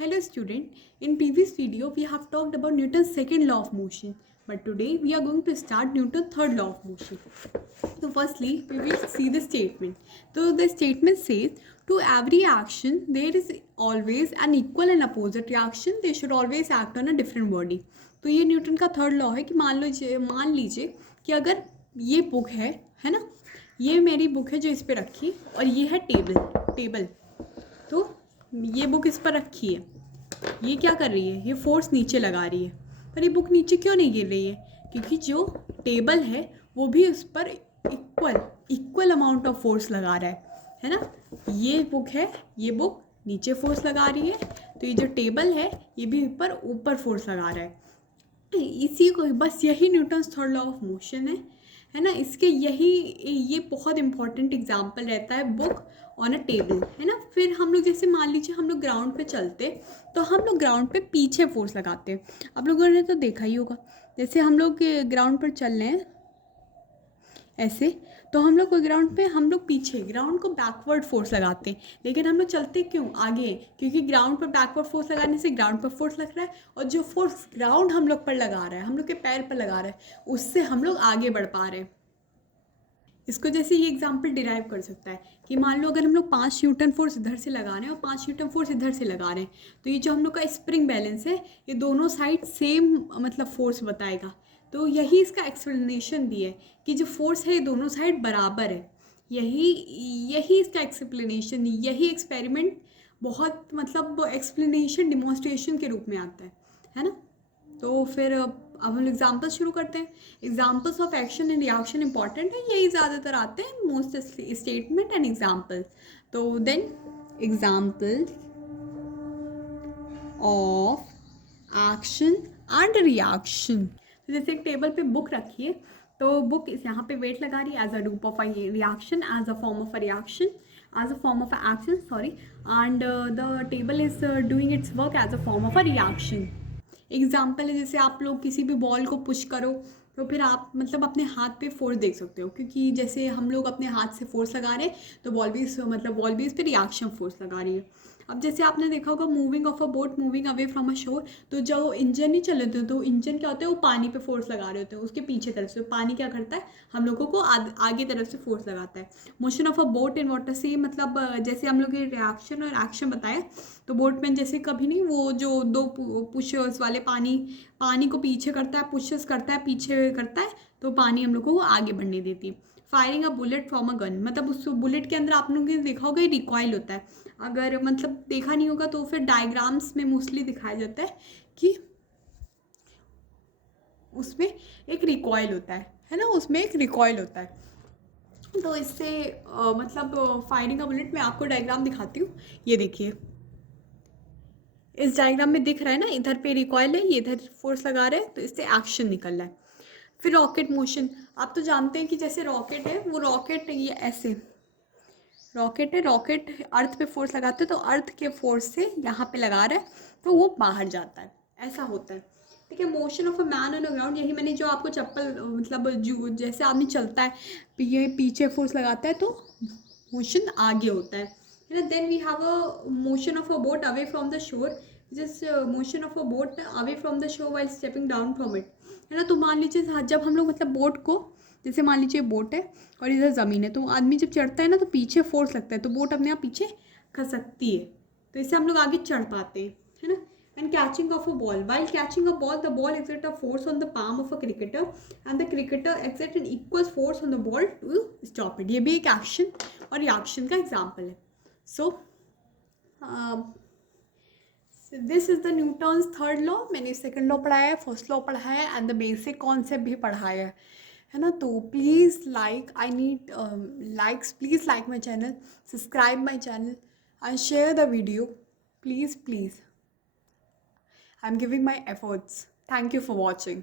Hello student, in previous video we have talked about Newton's second law of motion, but today we are going to start Newton's third law of motion. So firstly we will see the statement. So the statement says to every action there is always an equal and opposite reaction. They should always act on a different body. तो ये Newton का third law है कि मान लीजिए कि अगर ये बुक है ना, ये मेरी बुक है जो इस पर रखी और ये है टेबल तो ये बुक इस पर रखी है, ये क्या कर रही है, ये फोर्स नीचे लगा रही है, पर ये बुक नीचे क्यों नहीं गिर रही है? क्योंकि जो टेबल है वो भी उस पर इक्वल अमाउंट ऑफ फोर्स लगा रहा है ना। ये बुक है, ये बुक नीचे फोर्स लगा रही है, तो ये जो टेबल है ये भी ऊपर फोर्स लगा रहा है। इसी को बस यही Newton's third law of motion है ना। इसके ये बहुत इंपॉर्टेंट एग्जाम्पल रहता है, बुक ऑन अ टेबल, है ना। फिर हम लोग जैसे मान लीजिए हम लोग ग्राउंड पे चलते तो हम लोग ग्राउंड पे पीछे फोर्स लगाते हैं। आप लोगों ने तो देखा ही होगा, जैसे हम लोग ग्राउंड पर चल रहे हैं ऐसे, तो हम लोग ग्राउंड पे हम लोग पीछे ग्राउंड को बैकवर्ड फोर्स लगाते हैं, लेकिन हम लोग चलते क्यों आगे? क्योंकि ग्राउंड पर बैकवर्ड फोर्स लगाने से ग्राउंड पर फोर्स लग रहा है, और जो फोर्स ग्राउंड हम लोग पर लगा रहा है, हम लोग के पैर पर लगा रहा है, उससे हम लोग आगे बढ़ पा रहे हैं। इसको जैसे ये एग्जाम्पल डिराइव कर सकता है कि मान लो अगर हम लोग 5 न्यूटन फोर्स इधर से लगा रहे हैं और 5 न्यूटन फोर्स इधर से लगा रहे हैं, तो ये जो हम लोग का स्प्रिंग बैलेंस है ये दोनों साइड सेम मतलब फोर्स बताएगा। तो यही इसका एक्सप्लेनेशन भी है कि जो फोर्स है ये दोनों साइड बराबर है। यही इसका एक्सप्लेनेशन, यही एक्सपेरिमेंट बहुत मतलब एक्सप्लेनेशन डिमॉन्स्ट्रेशन के रूप में आता है ना। तो फिर अब हम एग्जाम्पल शुरू करते हैं। Examples of action and reaction important है, यही ज़्यादातर आते हैं, मोस्ट स्टेटमेंट एंड एग्जाम्पल। तो then example of action and reaction. तो जैसे एक टेबल पे बुक रखी है, तो बुक इस यहाँ पे वेट लगा रही है एज अ रूप of a reaction, as a form of a reaction, as a form of a action sorry, and the table is doing its work as a form of a reaction. Example है जैसे आप लोग किसी भी ball को push करो तो फिर आप मतलब अपने हाथ पे फोर्स देख सकते हो, क्योंकि जैसे हम लोग अपने हाथ से फोर्स लगा रहे हैं तो बॉल भी इस पर रिएक्शन फोर्स लगा रही है। अब जैसे आपने देखा होगा moving of a boat moving away from a शोर, तो जो इंजन नहीं चल रहे थे तो इंजन क्या होता है, वो पानी पे फोर्स लगा रहे होते हैं उसके पीछे तरफ से। पानी क्या करता है, हम लोगों को आगे तरफ से फोर्स लगाता है। Motion of a boat in water से मतलब जैसे हम लोग रिएक्शन और एक्शन बताया, तो बोट में जैसे कभी नहीं वो जो दो पुशर्स वाले पानी को पीछे करता है, पुशर्स करता है, पीछे करता है, तो पानी हम लोगों को आगे बढ़ने देती है। Firing a bullet from a gun, मतलब उस बुलेट के अंदर आप लोगों ने देखा होगा रिकॉइल होता है। अगर मतलब देखा नहीं होगा तो फिर डायग्राम्स में मोस्टली दिखाया जाता है कि उसमें एक रिकॉइल होता है ना, उसमें एक रिकॉइल होता है। तो इससे मतलब फायरिंग अ बुलेट में आपको डायग्राम दिखाती हूँ, ये देखिए इस डायग्राम में दिख रहा है ना, इधर पे रिकॉइल है, ये इधर फोर्स लगा रहे हैं, तो इससे एक्शन निकल रहा है। फिर रॉकेट मोशन, आप तो जानते हैं कि जैसे रॉकेट है, वो रॉकेट ये ऐसे रॉकेट है, रॉकेट अर्थ पे फोर्स लगाते हैं तो अर्थ के फोर्स से यहाँ पे लगा रहा है तो वो बाहर जाता है, ऐसा होता है। ठीक है, motion of a man on a ground, यही मैंने जो आपको चप्पल मतलब जो जैसे आदमी चलता है ये पीछे फोर्स लगाता है तो मोशन आगे होता है ना। Then we have a motion of a boat away from the shore, जिस motion of a boat away from the shore while stepping down from it, है ना। तो मान लीजिए जब हम लोग मतलब बोट को, जैसे मान लीजिए बोट है और इधर ज़मीन है, तो आदमी जब चढ़ता है ना तो पीछे फोर्स लगता है तो बोट अपने आप पीछे खसकती है, तो इससे हम लोग आगे चढ़ पाते हैं, है ना। And catching of a ball, while catching a ball the ball exert a force on the palm of a cricketer and the cricketer exert an equal force on the ball to stop it. ये भी एक action और reaction का example है। So this is the Newton's third law. मैंने second law पढ़ाया है, first law पढ़ाया है एंड द बेसिक कॉन्सेप्ट भी पढ़ाया है ना। तो please like, I need likes, please like my channel, subscribe my channel and share the video, please please. I am giving my efforts. Thank you for watching.